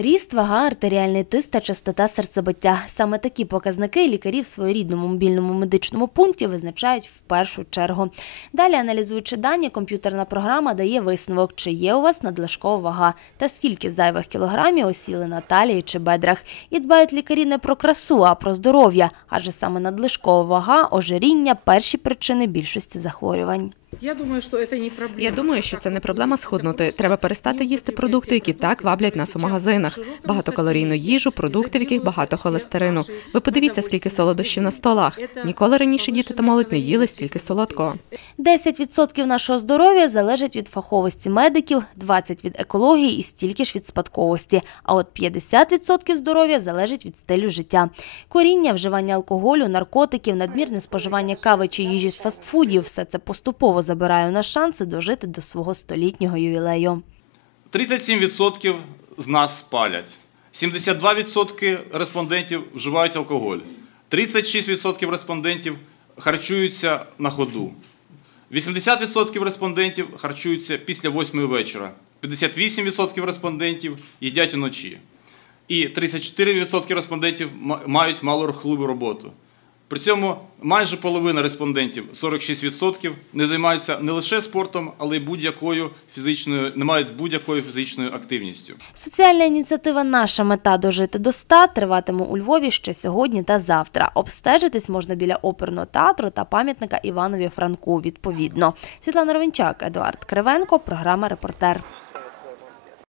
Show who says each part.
Speaker 1: Ріст, вага, артеріальний тиск та частота серцебиття. Саме такі показники лікарі в своєрідному мобільному медичному пункті визначають в першу чергу. Далі, аналізуючи дані, комп'ютерна програма дає висновок, чи є у вас надлишкова вага та скільки зайвих кілограмів осіли на талії чи бедрах. І дбають лікарі не про красу, а про здоров'я, адже саме надлишкова вага, ожиріння – перші причини більшості захворювань.
Speaker 2: Я думаю, що це не проблема.
Speaker 3: Я думаю, що це не проблема схуднути. Треба перестати їсти продукти, які так ваблять нас у магазинах. Багатокалорійну їжу, продукти, в яких багато холестерину. Ви подивіться, скільки солодощів на столах. Ніколи раніше діти та молодь не їли стільки солодкого.
Speaker 1: 10% нашого здоров'я залежить від фаховості медиків, 20% – від екології і стільки ж від спадковості. А от 50% здоров'я залежить від стилю життя. Коріння, вживання алкоголю, наркотиків, надмірне споживання кави чи їжі з фастфудів – все це поступово забирає у нас шанси дожити до свого столітнього ювілею.
Speaker 4: 37% з нас палять. 72% респондентів вживають алкоголь. 36% респондентів харчуються на ходу. 80% респондентів харчуються після 8 вечора. 58% респондентів їдять уночі. І 34% респондентів мають малорухливу роботу. При цьому майже половина респондентів, 46%, не займаються не лише спортом, але й будь-якою фізичною, не мають будь-якою фізичною активністю.
Speaker 1: Соціальна ініціатива «Наша мета дожити до 100» триватиме у Львові ще сьогодні та завтра. Обстежитись можна біля оперного театру та пам'ятника Іванові Франку відповідно. Світлана Ровенчак, Едуард Кривенко, програма «Репортер».